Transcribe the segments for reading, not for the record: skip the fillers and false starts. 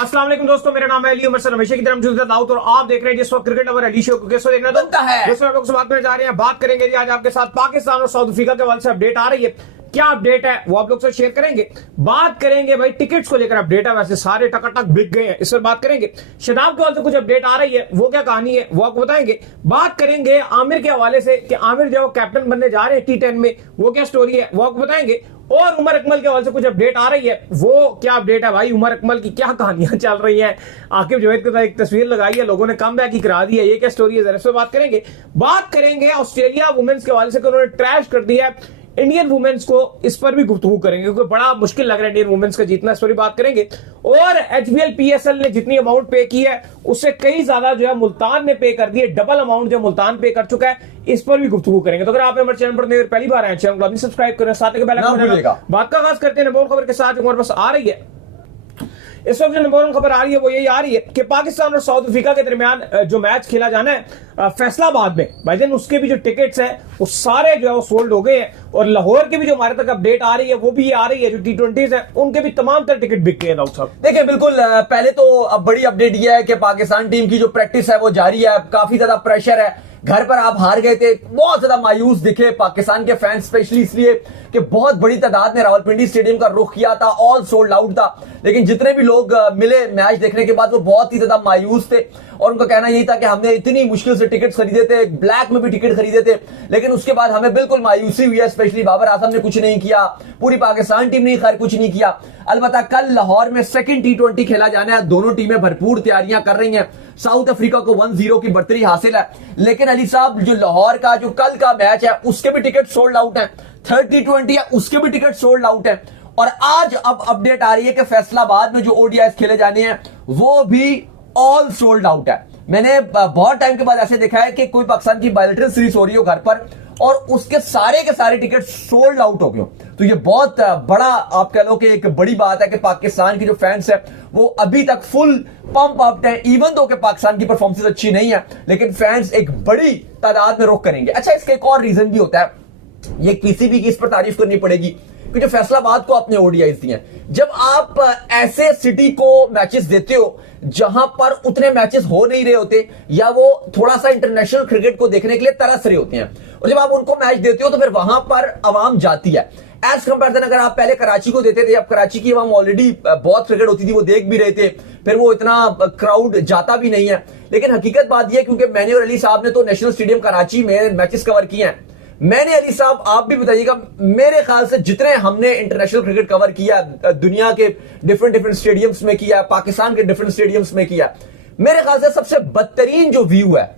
अस्सलाम वालेकुम दोस्तों, मेरा नाम है अली उमर सर, हमेशा की तरह जुदा दाऊद और आप देख रहे हैं जिस वक्त क्रिकेट लवर अली शो को। कैसे देखना बनता है दोस्तों, हम लोग से बात करने जा रहे हैं, बात करेंगे जी आज आपके साथ पाकिस्तान और साउथ अफ्रीका के हवाले से अपडेट आ रही है। क्या अपडेट है वो आप लोग से शेयर करेंगे। बात करेंगे भाई टिकट्स को लेकर अपडेट है, वैसे सारे टकाटक बिक गए हैं, इस पर बात करेंगे। शदाब के हवाले से कुछ अपडेट आ रही है, वो क्या कहानी है वो आपको बताएंगे। बात करेंगे आमिर के हवाले से कि आमिर जो कैप्टन बनने जा रहे हैं T10 में, वो क्या स्टोरी है वो आपको बताएंगे। और उमर अकमल के हवाले से कुछ अपडेट आ रही है, वो क्या अपडेट है भाई, उमर अकमल की क्या कहानियां चल रही हैं। आकिब जवेद के साथ एक तस्वीर लगाई है, लोगों ने कम बैक ही करा दी है, ये क्या स्टोरी है, जरा इस पर बात करेंगे। बात करेंगे ऑस्ट्रेलिया वुमेन्स के हवाले से कि उन्होंने ट्रैश कर दिया है इंडियन वुमेन्स को, इस पर भी गुफ्तगू करेंगे क्योंकि बड़ा मुश्किल लग रहा है इंडियन वुमेन्स का जीतना, इस पर भी बात करेंगे। और HBL PSL ने जितनी अमाउंट पे की है उससे कई ज्यादा जो है मुल्तान ने पे कर दी है, डबल अमाउंट जो मुल्तान पे कर चुका है, इस पर भी गुफ्तगू करेंगे। तो अगर आप हमारे चैनल पर पहली बार आए, चैनल को अपनी सब्सक्राइब करें, साथ ही बेल आइकन बात का आगाज करते हैं नंबर खबर के साथ हमारे पास आ रही है। इस वक्त जो नंबर वन खबर आ रही है वो यही आ रही है कि पाकिस्तान और साउथ अफ्रीका के दरमियान जो मैच खेला जाना है फैसलाबाद में, भाईजान उसके भी जो टिकट्स हैं वो सारे जो है वो सोल्ड हो गए हैं। और लाहौर की भी जो हमारे तक अपडेट आ रही है वो भी आ रही है, जो T20s है उनके भी तमाम तरह टिकट बिक गए हैं। डॉक्टर साहब देखिए, बिल्कुल पहले तो अब बड़ी अपडेट यह है कि पाकिस्तान टीम की जो प्रैक्टिस है वो जारी है, काफी ज्यादा प्रेशर है। घर पर आप हार गए थे, बहुत ज्यादा मायूस दिखे पाकिस्तान के फैंस, स्पेशली इसलिए कि बहुत बड़ी तादाद ने रावलपिंडी स्टेडियम का रुख किया था, ऑल सोल्ड आउट था। लेकिन जितने भी लोग मिले मैच देखने के बाद वो बहुत ही ज्यादा मायूस थे और उनका कहना यही था कि हमने इतनी मुश्किल से टिकट खरीदे थे, ब्लैक में भी टिकट खरीदे थे, लेकिन उसके बाद हमें बिल्कुल मायूसी हुई है। स्पेशली बाबर आजम ने कुछ नहीं किया, पूरी पाकिस्तान टीम ने खैर कुछ नहीं किया। अलबत्ता कल लाहौर में सेकंड T20 खेला जाना है, दोनों टीमें भरपूर तैयारियां कर रही हैं। साउथ अफ्रीका को 1-0 की बढ़तरी हासिल है, लेकिन अली साहब जो लाहौर का जो कल का मैच है उसके भी टिकट सोल्ड आउट है, थर्ड T20 है उसके भी टिकट सोल्ड आउट है। और आज अब अपडेट आ रही है कि फैसलाबाद में जो ODIs खेले जाने हैं वो भी ऑल सोल्ड आउट है। मैंने बहुत टाइम के बाद ऐसे देखा है कि कोई पाकिस्तान की बायलैटरल सीरीज हो रही हो घर पर और उसके सारे टिकट सोल्ड आउट हो गए। तो ये बहुत बड़ा आप कह लो कि एक बड़ी बात है कि पाकिस्तान की जो फैंस है वो अभी तक फुल पंप अप है, इवन दो कि पाकिस्तान की परफॉर्मेंस अच्छी नहीं है, लेकिन फैंस एक बड़ी तादाद में रुख करेंगे। अच्छा, इसका एक और रीजन भी होता है, ये PCB की इस पर तारीफ करनी पड़ेगी कि जो फैसलाबाद को आपने ODIs दिए हैं, जब आप ऐसे सिटी को मैचेस देते हो जहां पर उतने मैचेस हो नहीं रहे होते या वो थोड़ा सा इंटरनेशनल क्रिकेट को देखने के लिए तरस रहे होते हैं, और जब आप उनको मैच देते हो तो फिर वहां पर अवाम जाती है। एज कंपेरिजन अगर आप पहले कराची को देते थे, अब कराची की अवाम ऑलरेडी बहुत क्रिकेट होती थी, वो देख भी रहे थे, फिर वो इतना क्राउड जाता भी नहीं है। लेकिन हकीकत बात यह, क्योंकि मैंने और अली साहब ने तो नेशनल स्टेडियम कराची में मैचेस कवर किए हैं, मैंने अली साहब आप भी बताइएगा, मेरे ख्याल से जितने हमने इंटरनेशनल क्रिकेट कवर किया, दुनिया के डिफरेंट स्टेडियम्स में किया, पाकिस्तान के डिफरेंट स्टेडियम्स में किया, मेरे ख्याल से सबसे बदतरीन जो व्यू है,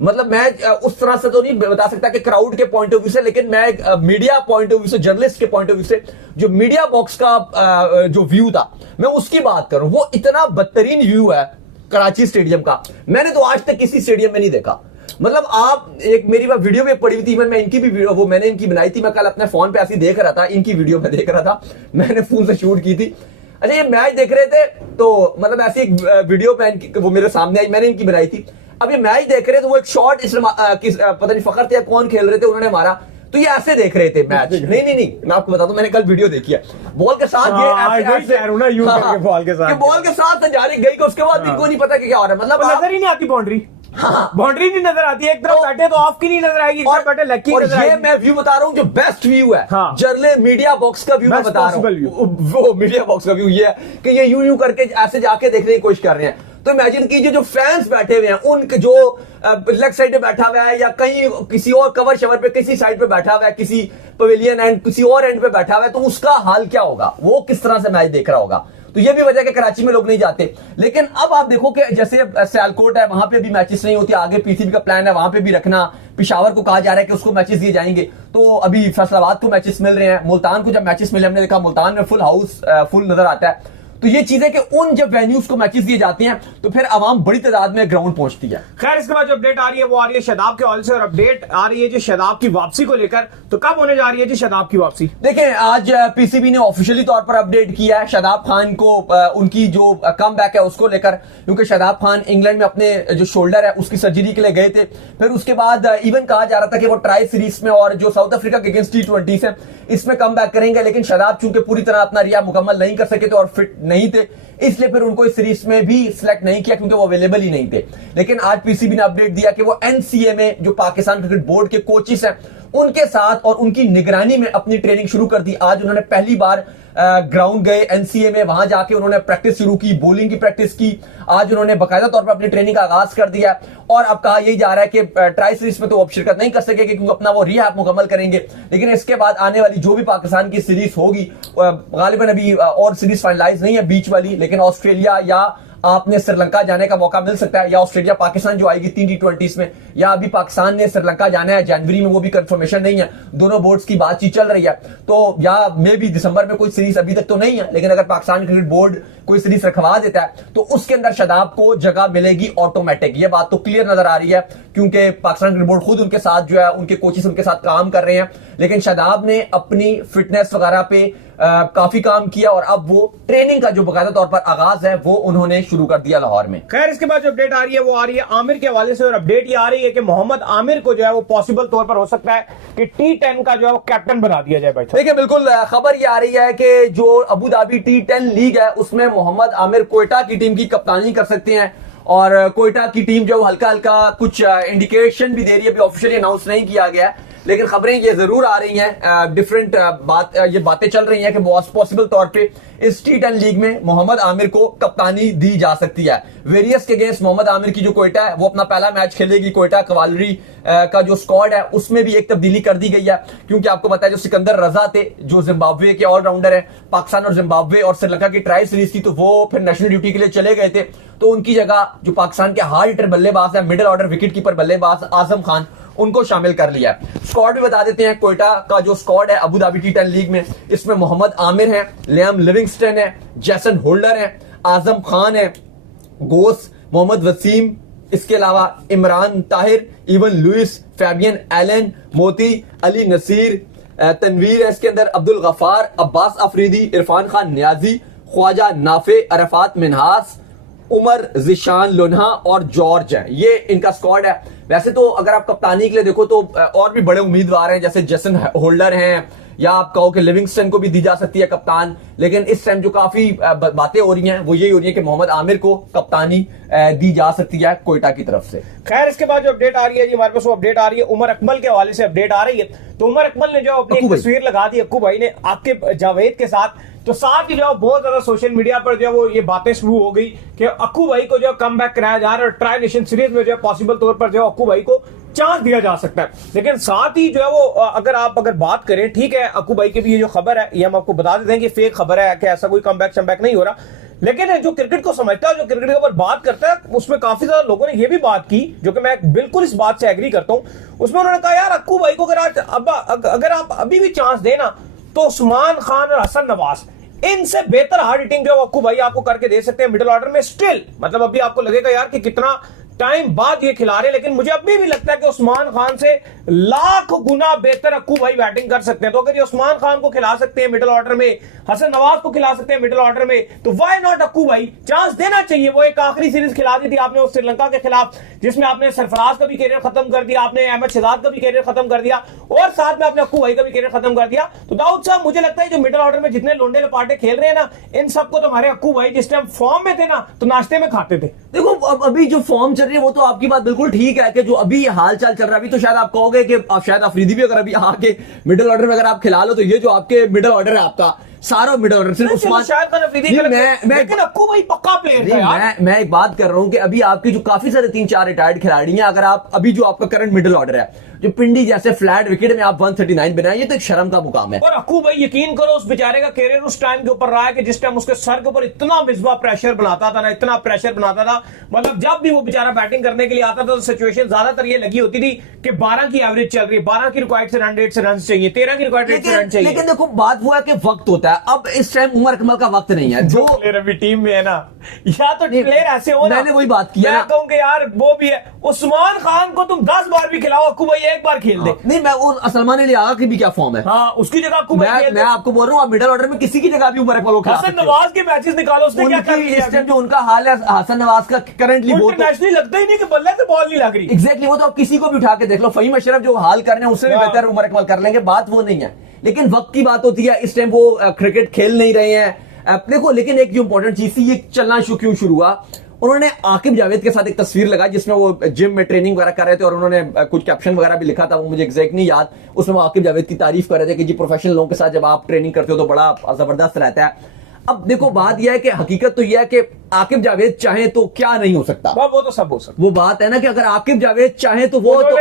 मतलब मैं उस तरह से तो नहीं बता सकता कि क्राउड के पॉइंट ऑफ व्यू से, लेकिन मैं मीडिया पॉइंट ऑफ व्यू से, जर्नलिस्ट के पॉइंट ऑफ व्यू से जो मीडिया बॉक्स का जो व्यू था मैं उसकी बात करूं, वो इतना बदतरीन व्यू है कराची स्टेडियम का, मैंने तो आज तक किसी स्टेडियम में नहीं देखा। मतलब आप एक मेरी वीडियो में पड़ी हुई थी, मैं इनकी भी वो मैंने इनकी बनाई थी, मैं कल अपने फोन पे ऐसे देख रहा था, इनकी वीडियो में देख रहा था, मैंने फोन से शूट की थी। अच्छा, ये मैच देख रहे थे तो मतलब ऐसी एक वीडियो वो मेरे सामने आई, मैंने इनकी बनाई थी। अब ये मैच देख रहे थे, वो एक शॉट पता नहीं फखर थे कौन खेल रहे थे, उन्होंने मारा, तो ये ऐसे देख रहे थे मैच। नहीं मैं आपको बता दूं, मैंने कल वीडियो देखी है, बॉल के साथ बॉल के साथ जा रही गई, उसके बाद इनको नहीं पता कि क्या हो रहा है, मतलब नजर ही नहीं आती बाउंड्री, बाउंड्री नहीं नजर आती है, एक तरफ बैठे तो ऑफ की नहीं नजर आएगी, और बैठे लेग की नजर आएगी। मैं व्यू बता रहा हूं जो बेस्ट व्यू है, जर्नल मीडिया बॉक्स का व्यू मैं बता रहा हूं, वो मीडिया बॉक्स का व्यू ये है कि ये यूं करके ऐसे जाके देखने की कोशिश कर रहे हैं। तो इमेजिन कीजिए जो फैंस बैठे हुए हैं, उनके जो लेग साइड पे बैठा हुआ है या कहीं किसी और कवर शवर पे किसी साइड पे बैठा हुआ है, किसी पवेलियन एंड किसी और एंड पे बैठा हुआ है, तो उसका हाल क्या होगा, वो किस तरह से मैच देख रहा होगा। तो ये भी वजह कि कराची में लोग नहीं जाते। लेकिन अब आप देखो कि जैसे सियालकोट है, वहां पे भी मैचेस नहीं होती, आगे PCB का प्लान है वहां पे भी रखना, पिशावर को कहा जा रहा है कि उसको मैचेस दिए जाएंगे, तो अभी फैसलाबाद को मैचेस मिल रहे हैं, मुल्तान को जब मैचेस मिले हमने देखा मुल्तान में फुल हाउस फुल नजर आता है। तो ये चीज है कि उन जब वेन्यूज को मैचेस दिए जाते हैं तो फिर आवाम बड़ी तादाद में ग्राउंड पहुंचती है। खैर, इसके बाद जो अपडेट आ रही है वो आ रही है शदाब के हवाले से, और अपडेट आ रही है जी शदाब की वापसी को लेकर। तो कब होने जा रही है जी शदाब की वापसी? देखें, आज PCB ने ऑफिशियली तौर पर अपडेट किया है शदाब खान को, उनकी जो कम बैक है उसको लेकर, क्योंकि शदाब खान इंग्लैंड में अपने जो शोल्डर है उसकी सर्जरी के लिए गए थे। फिर उसके बाद इवन कहा जा रहा था कि वो ट्राई सीरीज में और जो साउथ अफ्रीका के अगेंस्ट T20 है इसमें कम बैक करेंगे, लेकिन शदाब चूंकि पूरी तरह अपना रिया मुकम्मल नहीं कर सके थे और फिट नहीं थे, इसलिए फिर उनको इस सीरीज में भी सिलेक्ट नहीं किया क्योंकि वो अवेलेबल ही नहीं थे। लेकिन आज पीसीबी ने अपडेट दिया कि वो एनसीए में जो पाकिस्तान क्रिकेट बोर्ड के कोचेस हैं उनके साथ और उनकी निगरानी में अपनी ट्रेनिंग शुरू कर दी। आज उन्होंने पहली बार ग्राउंड गए एनसीए में, वहां जाके उन्होंने प्रैक्टिस शुरू की, बॉलिंग की प्रैक्टिस की। आज उन्होंने बाकायदा तौर पर अपनी ट्रेनिंग का आगाज कर दिया और अब कहा यही जा रहा है कि ट्राई सीरीज में तो अब शिरकत नहीं कर सकेंगे क्योंकि अपना वो रिहैब मुकम्मल करेंगे, लेकिन इसके बाद आने वाली जो भी पाकिस्तान की सीरीज होगी, गालिबन अभी और सीरीज फाइनलाइज नहीं है बीच वाली, लेकिन ऑस्ट्रेलिया या आपने श्रीलंका जाने का मौका मिल सकता है, या ऑस्ट्रेलिया पाकिस्तान जो आएगी 3 T20 में, या अभी पाकिस्तान ने श्रीलंका जाना है जनवरी में, वो भी कंफर्मेशन नहीं है। दोनों बोर्ड्स की बातचीत चल रही है, तो या मे भी दिसंबर में कोई सीरीज अभी तक तो नहीं है, लेकिन अगर पाकिस्तान क्रिकेट बोर्ड कोई सीरीज रखवा देता है तो उसके अंदर शादाब को जगह मिलेगी ऑटोमेटिक। ये बात तो क्लियर नजर आ रही है क्योंकि पाकिस्तान क्रिकेट बोर्ड खुद उनके साथ जो है उनके कोचेस उनके साथ काम कर रहे हैं, लेकिन शादाब ने अपनी फिटनेस वगैरह पे काफी काम किया और अब वो ट्रेनिंग का जो बाकायदा तौर पर आगाज है वो उन्होंने शुरू कर दिया लाहौर में। खैर इसके बाद जो अपडेट आ रही है वो आ रही है आमिर के हवाले से, और अपडेट ये आ रही है कि मोहम्मद आमिर को जो है वो पॉसिबल तौर पर हो सकता है कि T10 का जो है वो कैप्टन बना दिया जाए। भाई देखिए बिल्कुल खबर ये आ रही है कि जो अबू धाबी T10 लीग है उसमें मोहम्मद आमिर कोयटा की टीम की कप्तानी कर सकते हैं और कोयटा की टीम जो हल्का हल्का कुछ इंडिकेशन भी दे रही है, अभी ऑफिशियली अनाउंस नहीं किया गया है, लेकिन खबरें ये जरूर आ रही हैं, डिफरेंट ये बातें चल रही हैं कि पॉसिबल तौर पे इस T10 लीग में मोहम्मद आमिर को कप्तानी दी जा सकती है। वेरियस के अगेंस्ट मोहम्मद आमिर की जो कोयटा है वो अपना पहला मैच खेलेगी। कोयटा कवालरी का जो स्क्वाड है उसमें भी एक तब्दीली कर दी गई है क्योंकि आपको पता है जो सिकंदर रजा थे जो जिम्बाब्वे के ऑलराउंडर है, पाकिस्तान और जिम्बाब्वे और श्रीलंका की ट्राई सीरीज थी, तो वो फिर नेशनल ड्यूटी के लिए चले गए थे, तो उनकी जगह जो पाकिस्तान के हार्ड हिटर बल्लेबाज है, मिडिल ऑर्डर विकेट कीपर बल्लेबाज आजम खान, उनको शामिल कर लिया है। स्क्वाड भी बता देते हैं, कोयटा का जो स्क्वाड है अबू धाबी T10 लीग में, इसमें मोहम्मद आमिर है, लियाम लिविंगस्टन है, जैसन होल्डर है, आजम खान है, गोस, मोहम्मद वसीम, इसके अलावा Imran Tahir, Evin Lewis, Fabian Allen, Motie, Ali Naseer, Tanveer है इसके अंदर, अब्दुल गफार, अब्बास अफरीदी, इरफान खान न्याजी, ख्वाजा नाफे, अरफात मिनहास, उमर जिशान लोन्हा और जॉर्ज है। ये इनका स्क्वाड है। वैसे तो अगर आप कप्तानी के लिए देखो तो और भी बड़े उम्मीदवार हैं, जैसे जैसन होल्डर हैं, या आप कहो कि लिविंगस्टन को भी दी जा सकती है कप्तान, लेकिन इस टाइम जो काफी बातें हो रही हैं वो यही हो रही है कि मोहम्मद आमिर को कप्तानी दी जा सकती है कोयटा की तरफ से। खैर इसके बाद जो अपडेट आ रही है जी हमारे पास वो अपडेट आ रही है उमर अकमल के हवाले से अपडेट आ रही है। तो उमर अकमल ने जो अपनी एक तस्वीर लगा दी अक्कू भाई ने आकिब जावेद के साथ, तो साथ ही जो बहुत ज्यादा सोशल मीडिया पर जो वो ये बातें शुरू हो गई कि अक्कू भाई को जो कम बैक कराया जा रहा है और ट्राई नेशन सीरीज में जो पॉसिबल तौर पर जो अक्कू भाई को चांस दिया जा सकता है। लेकिन साथ ही जो है वो अगर बात करें, ठीक है अक्कू भाई की भी ये जो खबर है ये हम आपको बता देते हैं कि फेक खबर है कि ऐसा कोई कम बैक नहीं हो रहा, लेकिन जो क्रिकेट को समझता है, जो क्रिकेट के ऊपर बात करता है, उसमें काफी ज्यादा लोगों ने ये भी बात की जो कि मैं बिल्कुल इस बात से एग्री करता हूं। उसमें उन्होंने कहा यार अक्कू भाई को अगर आप अभी भी चांस देना तो उस्मान खान और हसन नवाज इनसे बेहतर हार्ड हिटिंग जो अक्कू भाई आपको करके दे सकते हैं मिडिल ऑर्डर में। स्टिल मतलब अभी आपको लगेगा यार कि कितना टाइम बाद ये खिला रहे, लेकिन मुझे अभी भी लगता है कि उस्मान खान से लाख गुना बेहतर अक्कू भाई बैटिंग कर सकते हैं। तो अगर ये उस्मान खान को खिला सकते हैं मिडिल ऑर्डर में, हसन नवाज को खिला सकते हैं मिडिल ऑर्डर में, तो व्हाई नॉट अक्कू भाई, चांस देना चाहिए। वो एक आखिरी सीरीज खिला दी थी आपने उस श्रीलंका के खिलाफ जिसमें आपने सरफराज का भी कैरियर खत्म कर दिया, आपने अहमद शहजाद का भी कैरियर खत्म कर दिया और साथ में आपने अक्कू भाई का भी कैरियर खत्म कर दिया। तो दाऊद साहब मुझे लगता है जो मिडिल ऑर्डर में जितने लोंडे पार्टे खेल रहे हैं ना, इन सबको तो हमारे अक्कू भाई जिस टाइम फॉर्म में थे ना तो नाश्ते में खाते थे। देखो अभी जो फॉर्म चल रही है वो तो आपकी बात बिल्कुल ठीक है कि जो अभी हाल चाल चल रहा है, अभी तो शायद आप कहोगे कि आप शायद अफरीदी भी अगर अभी आके मिडिल ऑर्डर में अगर आप खिला लो तो ये जो आपके मिडिल ऑर्डर है आपका सारा मिडिल ऑर्डर सिर्फ उस्मान, लेकिन अक्कू भाई पक्का प्लेयर है। मैं एक बात कर रहा हूं कि अभी आपकी जो काफी सारे 3-4 रिटायर्ड खिलाड़ी हैं, अगर आप अभी जो आपका करंट मिडिल ऑर्डर है जो पिंडी जैसे फ्लैट विकेट में आप 139 बनाए, ये तो एक शर्म का मुकाम है। और अक्कू भाई यकीन करो उस बेचारे का कैरियर उस टाइम के ऊपर रहा है कि जिस टाइम उसके सर के ऊपर इतना मिसबा प्रेशर बनाता था ना, इतना प्रेशर बनाता था, मतलब जब भी वो बेचारा बैटिंग करने के लिए आता था तो सिचुएशन ज्यादातर ये लगी होती थी कि 12 की एवरेज चल रही है, 12 की रिक्वायर्ड से रन रेट से रन चाहिए, 13 की रिक्वायर्ड रेट से रन चाहिए। लेकिन देखो बात वो है कि वक्त होता है, अब इस टाइम उमर अकमल का वक्त नहीं है। जो प्लेयर अभी टीम में है ना, या तो प्लेयर ऐसे हो ना, मैंने वही बात किया मैं कहूं कि यार वो भी है, उस्मान खान को तुम 10 बार भी खिलाओ अक्कू भाई एक बार खेल दे। नहीं मैं वो सलमान अली आगा की भी क्या फॉर्म है, हाँ उसकी जगह अक्कू भाई मैं आपको बोल रहा हूँ, आप मिडिल ऑर्डर में किसी की जगह भी उमर अकमल को खिला सकते हो। हसन नवाज के मैचेस निकालो, उसने क्या कर दिया इस टाइम जो उनका हाल है हसन नवाज का करंटली वो इंटरनेशनली लगता ही नहीं कि बल्ले से बॉल नहीं लग रही। एग्जैक्टली वो तो आप किसी को भी उठा के देख लो, फहीम अशरफ जो हाल कर रहे हैं उससे भी बेहतर उमर अकमल कर लेंगे, बात वो नहीं है। लेकिन वक्त की बात होती है, इस टाइम वो क्रिकेट खेल नहीं रहे हैं, देखो, लेकिन एक जो इंपॉर्टेंट चीज थी, ये चलना क्यों शुरू हुआ, उन्होंने आकिब जावेद के साथ एक तस्वीर लगाई जिसमें वो जिम में ट्रेनिंग वगैरह कर रहे थे और उन्होंने कुछ कैप्शन वगैरह भी लिखा था, वो मुझे एग्जैक्ट नहीं याद। उसमें वो आकिब जावेद की तारीफ कर रहे थे कि जी प्रोफेशनल लोगों के साथ जब आप ट्रेनिंग करते हो तो बड़ा जबरदस्त रहता है। अब देखो, बात यह है कि हकीकत तो यह है कि आकिब जावेद चाहे तो क्या नहीं हो सकता, वो तो सब हो सकता। वो बात है ना कि अगर आकिब जावेद चाहे तो वो तो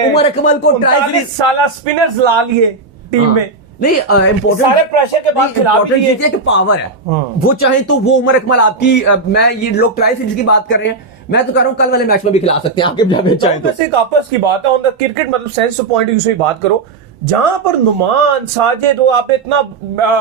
उमर अकमल को 39 साल स्पिनर्स ला लिए टीम में। नहीं, इंपॉर्टेंट सारे प्रेशर के बाद इंपॉर्टेंट चीज है कि पावर है। वो चाहे तो वो उमर अकमल आपकी मैं ये लोग ट्राई सीरीज की बात कर रहे हैं, मैं तो कह रहा हूं कल वाले मैच में भी खिला सकते हैं आकिब जावेद चाहे तो। एक आपस की बात है ऑन द क्रिकेट, मतलब सेंस पॉइंट ऑफ व्यू से बात करो, जहां पर नुमान साजिद, आपने इतना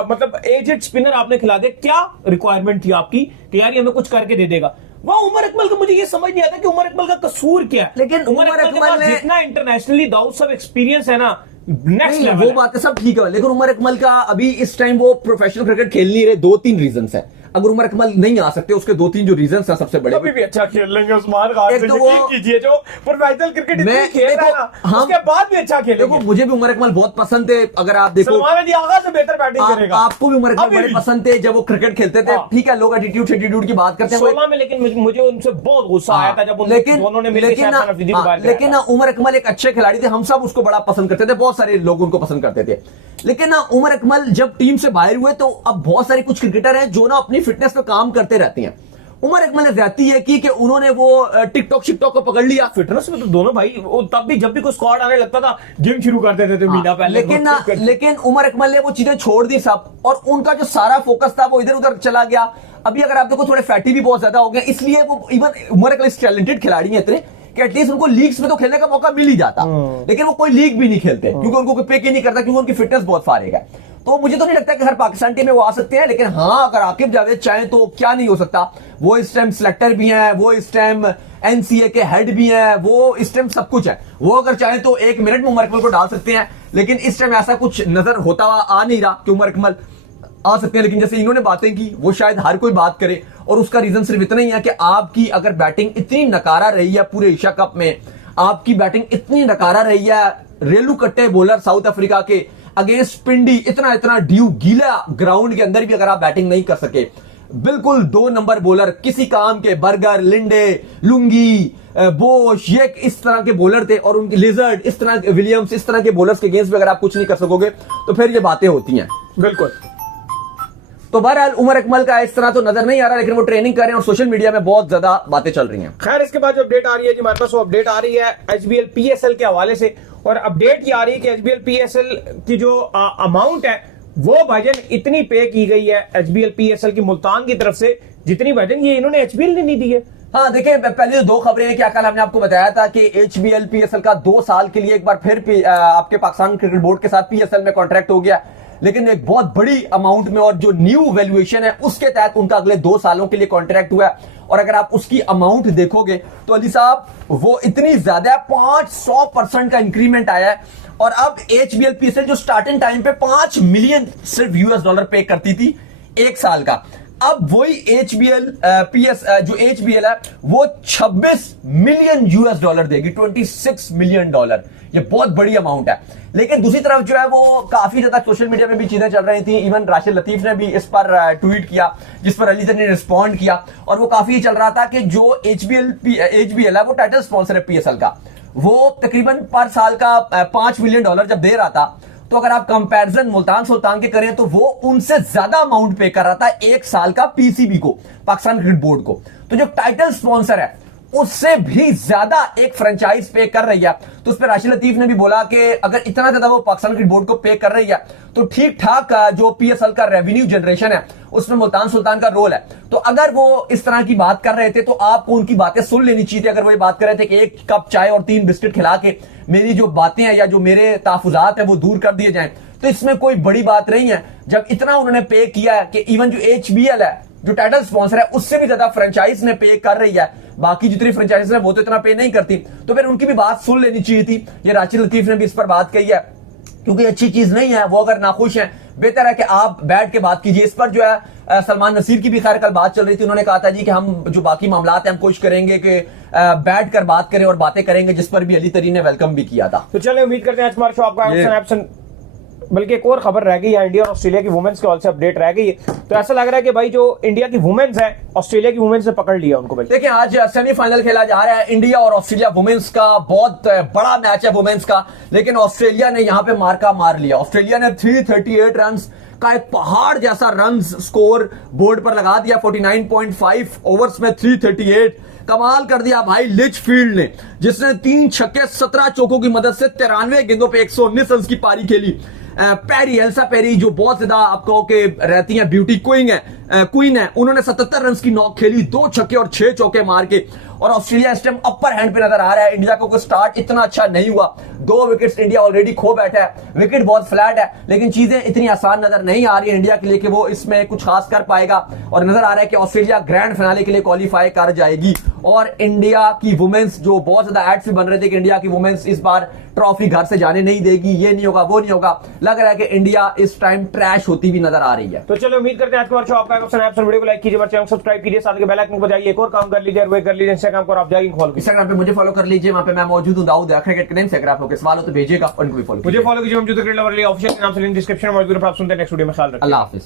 मतलब एजेड स्पिनर आपने खिला दिया, क्या रिक्वायरमेंट थी आपकी कि यार ये हमें कुछ करके दे देगा? वह उमर अकमल का मुझे ये समझ नहीं आता कि उमर अकमल का कसूर क्या है। लेकिन उमर अकमल ने जितना इंटरनेशनली दाऊद सब एक्सपीरियंस है ना, नेक्स्ट लेवल। वो बात है, सब ठीक है, लेकिन उमर अकमल का अभी इस टाइम वो प्रोफेशनल क्रिकेट खेल नहीं रहे। 2-3 रीजंस है। अगर उमर अकमल नहीं आ सकते, उसके 2-3 जो रीजंस हैं सबसे बड़े, अभी भी अच्छा खेल लेंगे उस्मान खान से, तो वो कीजिए जो प्रोफेशनल क्रिकेट इतनी खेल रहा है ना, उसके बाद भी अच्छा खेलेंगे। देखो, मुझे भी उमर अकमल बहुत पसंद थे। अगर आप देखो, सलमान अली आगा से बेहतर बैटिंग करेगा। आपको भी उमर अकमल बड़े पसंद थे जब वो क्रिकेट खेलते थे। ठीक है, लोग एटीट्यूड की बात करते हैं 16 में, लेकिन मुझे उनसे बहुत गुस्सा आया था जब दोनों ने मिलकर शहबाज अफरीदी को बाहर लेकिन ना उमर अकमल एक अच्छे खिलाड़ी थे, हम सब उसको बड़ा पसंद करते थे, बहुत सारे लोग उनको पसंद करते थे। लेकिन ना उमर अकमल जब टीम से बाहर हुए तो अब बहुत सारे कुछ क्रिकेटर हैं जो ना अपनी फिटनेस पे काम करते रहते हैं। उमर अकमल ने ज्यादती है कि उन्होंने वो टिकटॉक शिकटॉक को पकड़ लिया। फिटनेस में तो दोनों भाई, तब भी जब भी कोई स्क्वाड आने लगता था जिम शुरू कर देते थे महीना पहले। लेकिन उमर अकमल ने वो चीजें छोड़ दी सब, और उनका जो सारा फोकस था वो इधर उधर चला गया। अभी अगर आप देखो, थोड़े फैटी भी बहुत ज्यादा हो गए, इसलिए वो इवन उमर अकमल टैलेंटेड खिलाड़ी है इतने कि एटलीस्ट उनको लीग्स में तो खेलने का मौका मिल ही जाता, लेकिन वो कोई लीग भी नहीं खेलते क्योंकि उनको कोई पिक ही नहीं करता, क्योंकि उनकी फिटनेस बहुत फारिग है। तो मुझे तो नहीं लगता कि हर पाकिस्तान टीम में वो आ सकते हैं, लेकिन हाँ, अगर आकिब जावेद चाहें तो क्या नहीं हो सकता। वो इस टाइम सिलेक्टर भी हैं, वो इस टाइम एनसीए के हेड भी हैं, वो इस टाइम सब कुछ है। वो अगर चाहें तो 1 मिनट में उमर अकमल को डाल सकते हैं, लेकिन इस टाइम ऐसा कुछ नजर होता हुआ आ नहीं रहा कि उमर अकमल आ सकते हैं। लेकिन जैसे इन्होंने बातें की, वो शायद हर कोई बात करे, और उसका रीजन सिर्फ इतना ही है कि आपकी अगर बैटिंग इतनी नकारा रही है पूरे एशिया कप में, आपकी बैटिंग इतनी नकारा रही है, रेलू कट्टे बॉलर साउथ अफ्रीका के अगेंस्ट पिंडी, इतना ड्यू गीला ग्राउंड के अंदर भी अगर आप बैटिंग नहीं कर सके, बिल्कुल 2 नंबर बॉलर किसी काम के, बर्गर, लिंडे, लुंगी, बोश, ये इस तरह के बॉलर थे, और उनके लिजर्ड, इस तरह विलियम्स, इस तरह के बॉलर्स के अगेंस्ट भी अगर आप कुछ नहीं कर सकोगे तो फिर ये बातें होती हैं। बिल्कुल। तो बहरहाल उमर अकमल का इस तरह तो नजर नहीं आ रहा, लेकिन वो ट्रेनिंग कर रहे हैं और सोशल मीडिया में बहुत ज्यादा बातें चल रही हैं। खैर, इसके बाद जो अपडेट आ रही है जी हमारे पास, वो अपडेट आ रही है एचबीएल पीएसएल के हवाले से, और अपडेट ये आ रही है कि एचबीएल पीएसएल की जो अमाउंट है वो भाईजान इतनी पे की गई है एचबीएल पीएसएल की मुल्तान की तरफ से, जितनी भाईजान ये इन्होंने एचबीएल ने नहीं दी है। हाँ, देखिए, पहले 2 खबरें हैं कि कल हमने आपको बताया था कि एचबीएल पीएसएल का 2 साल के लिए एक बार फिर आपके पाकिस्तान क्रिकेट बोर्ड के साथ पीएसएल में कॉन्ट्रैक्ट हो गया, लेकिन एक बहुत बड़ी अमाउंट में, और जो न्यू वैल्यूएशन है उसके तहत उनका अगले 2 सालों के लिए कॉन्ट्रैक्ट हुआ है। और अगर आप उसकी अमाउंट देखोगे तो अली साहब, वो इतनी ज्यादा 500% का इंक्रीमेंट आया है। और अब एचबीएल पीएसएल जो स्टार्टिंग टाइम पे 5 मिलियन सिर्फ $US पे करती थी 1 साल का, अब वही एचबीएल जो एचबीएल है वो $26 मिलियन देगी, $26 मिलियन। ये बहुत बड़ी अमाउंट है। लेकिन दूसरी तरफ जो है वो काफी ज्यादा सोशल मीडिया में भी चीजें चल रही थी, इवन राशिद लतीफ ने भी इस पर ट्वीट किया, जिस पर अली ने रिस्पॉन्ड किया, और वो काफी चल रहा था कि जो एचबीएल है वो टाइटल स्पॉन्सर है पीएसएल का, वो तकरीबन पर साल का $5 मिलियन जब दे रहा था, तो अगर आप कंपैरिजन मुल्तान सुल्तान के करें तो वो उनसे ज्यादा अमाउंट पे कर रहा था 1 साल का पीसीबी को, पाकिस्तान क्रिकेट बोर्ड को। तो जो टाइटल स्पॉन्सर है उससे भी ज्यादा एक फ्रेंचाइज पे कर रही है। तो उस पर राशिद लतीफ ने भी बोला कि अगर इतना ज्यादा वो पाकिस्तान क्रिकेट बोर्ड को पे कर रही है तो ठीक ठाक जो पीएसएल का रेवेन्यू जनरेशन है उसमें मुल्तान सुल्तान का रोल है। तो अगर वो इस तरह की बात कर रहे थे तो आपको उनकी बातें सुन लेनी चाहिए थी। अगर वो ये बात कर रहे थे कि 1 कप चाय और 3 बिस्किट खिला के मेरी जो बातें हैं या जो मेरे तहफुजात है वो दूर कर दिए जाएं, तो इसमें कोई बड़ी बात नहीं है। जब इतना उन्होंने पे किया है कि इवन जो एचबीएल है जो टाइटल स्पॉन्सर है उससे भी ज्यादा फ्रेंचाइज ने पे कर रही है, बाकी जितनी फ्रेंचाइज है वो तो इतना पे नहीं करती, तो फिर उनकी भी बात सुन लेनी चाहिए थी। ये राशिद लतीफ ने भी इस पर बात कही है, क्योंकि अच्छी चीज नहीं है। वो अगर नाखुश हैं, बेहतर है कि आप बैठ के बात कीजिए। इस पर जो है सलमान नसीर की भी खैर कल बात चल रही थी, उन्होंने कहा था जी कि हम जो बाकी मामलात हैं हम कोशिश करेंगे कि बैठ कर बात करें और बातें करेंगे, जिस पर भी अली तरी ने वेलकम भी किया था। तो चले उम्मीद करते हैं आज हमारा शो आपका बल्कि एक और खबर रह गई है, इंडिया और ऑस्ट्रेलिया की वुमेन्स के से अपडेट रह गई है। तो ऐसा लग रहा है कि भाई जो इंडिया की वुमेन्स है ऑस्ट्रेलिया की वुमेन्स से पकड़ लिया उनको। देखिए आज सेमीफाइनल खेला जा रहा है इंडिया और ऑस्ट्रेलिया वुमेन्स का, बहुत बड़ा मैच है वुमेन्स का, लेकिन ऑस्ट्रेलिया ने यहां पे मार्का मार लिया। ऑस्ट्रेलिया ने 338 रन का एक पहाड़ जैसा रन स्कोर बोर्ड पर लगा दिया। 49.5 ओवर्स में 338 कमाल कर दिया भाई लिचफील्ड ने, जिसने 3 छक्के 17 चौकों की मदद से 93 गेंदों पे 119 रन की पारी खेली। पेरी, एल्सा पेरी जो बहुत ज्यादा आपको के रहती हैं ब्यूटी क्वीन है, उन्होंने 77 रन की नॉक खेली, 2 छक्के और 6 चौके मार के। और ऑस्ट्रेलिया इस टाइम अपर हैंड पे नजर आ रहा है। इंडिया को स्टार्ट इतना अच्छा नहीं हुआ, 2 विकेट्स इंडिया ऑलरेडी खो बैठा है, विकेट बहुत फ्लैट है, लेकिन चीजें इतनी आसान नजर नहीं आ रही है इंडिया के लिए कि वो इसमें कुछ खास कर पाएगा। और नजर आ रहा है कि ऑस्ट्रेलिया ग्रैंड फिनाले के लिए क्वालिफाई कर जाएगी। और इंडिया की वुमेन्स, जो बहुत ज्यादा एड्स भी बन रहे थे कि इंडिया की वुमेन्स इस बार ट्रॉफी घर से जाने नहीं देगी, ये नहीं होगा वो नहीं होगा, लग रहा है कि इंडिया इस टाइम ट्रैश होती हुई नजर आ रही है। तो चलो उम्मीद करते हैं आज का शो आपका पसंद आया। वीडियो को लाइक कीजिए, चैनल सब्सक्राइब कीजिए, साथ के बेल आइकन को बजाइए, एक और काम कर लीजिए, वो कर लीजिए इंस्टाग्राम को, आप जाइए फॉलो कीजिए। इंस्टाग्राम पे मुझे फॉलो कर लीजिए, वहां पे मैं मौजूद हूं, दाऊद क्रिकेट करें से। अगर आप लोग के सवाल हो तो भेजिएगा और उनको भी फॉलो मुझे फॉलो कीजिए, हम जो क्रिकेट लवर ऑफिशियल नाम से लिंक डिस्क्रिप्शन में मौजूद है। आप सुनते हैं नेक्स्ट वीडियो में, ख्याल रखिए, अल्लाह हाफिज।